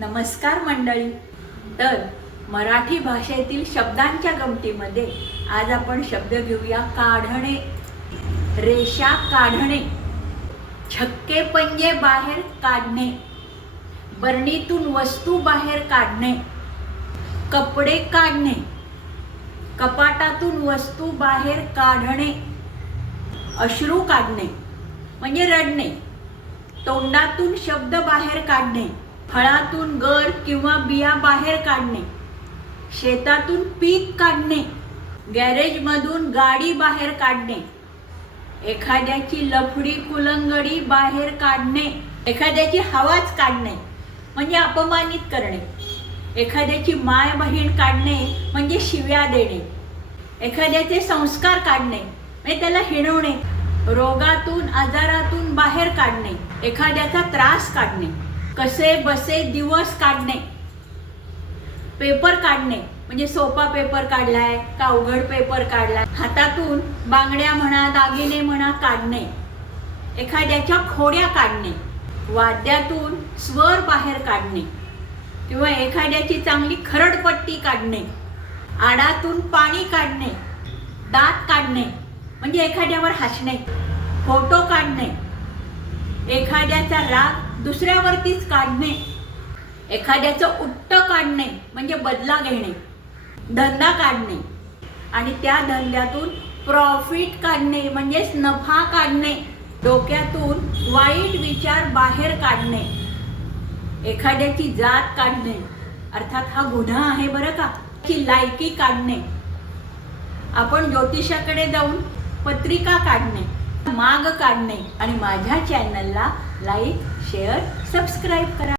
नमस्कार मंडळी. तर मराठी भाषेतील शब्दांच्या गमतीमध्ये आज आपण शब्द घेऊया काढणे. रेषा काढणे. छक्के पंजे बाहेर काढणे. बरणीतून वस्तू बाहेर काढणे. कपडे काढणे. कपाटातून वस्तू बाहेर काढणे. अश्रू काढणे. म्हणजे रडणे. तोंडातून शब्द बाहेर काढणे. फळातून गर किंवा बिया बाहेर काढणे शेतातून पीक काढणे गॅरेजमधून गाडी बाहेर काढणे एखाद्याची लफडी कुलंगडी बाहेर काढणे एखाद्याची हवाच काढणे म्हणजे अपमानित करणे एखाद्याची माय बहीण काढणे म्हणजे शिव्या देणे एखाद्याचे संस्कार काढणे म्हणजे त्याला हिणवणे रोगातून आजारातून बाहेर काढणे एखाद्याचा त्रास काढणे. कसे बसे दिवस काढणे? पेपर काढणे. म्हणजे सोपा पेपर काढलाय का अवघड पेपर काढलाय? हातातून बांगड्या म्हणा दागिने म्हणा काढणे. एखाद्याच्या खोड्या काढणे. वाद्यातून स्वर बाहेर काढणे. किंवा एखाद्याची चांगली खरडपट्टी काढणे. आडातून पाणी काढणे. दात काढणे. म्हणजे एखाद्यावर हसणे. फोटो काढणे. एखाद्याचा राग दुसऱ्यावरतीच काढणे एखाद्याचं उट्ट काढणे म्हणजे बदला घेणे धंदा काढणे आणि त्या धंद्यातून प्रॉफिट काढणे म्हणजेच नफा काढणे डोक्यातून वाईट विचार बाहेर काढणे एखाद्याची जात काढणे अर्थात हा गुन्हा आहे बरं का की लायकी काढणे. आपण ज्योतिषाकडे जाऊन पत्रिका काढणे. माग काढणे आणि माझ्या चॅनलला लाईक शेअर सबस्क्राईब करा.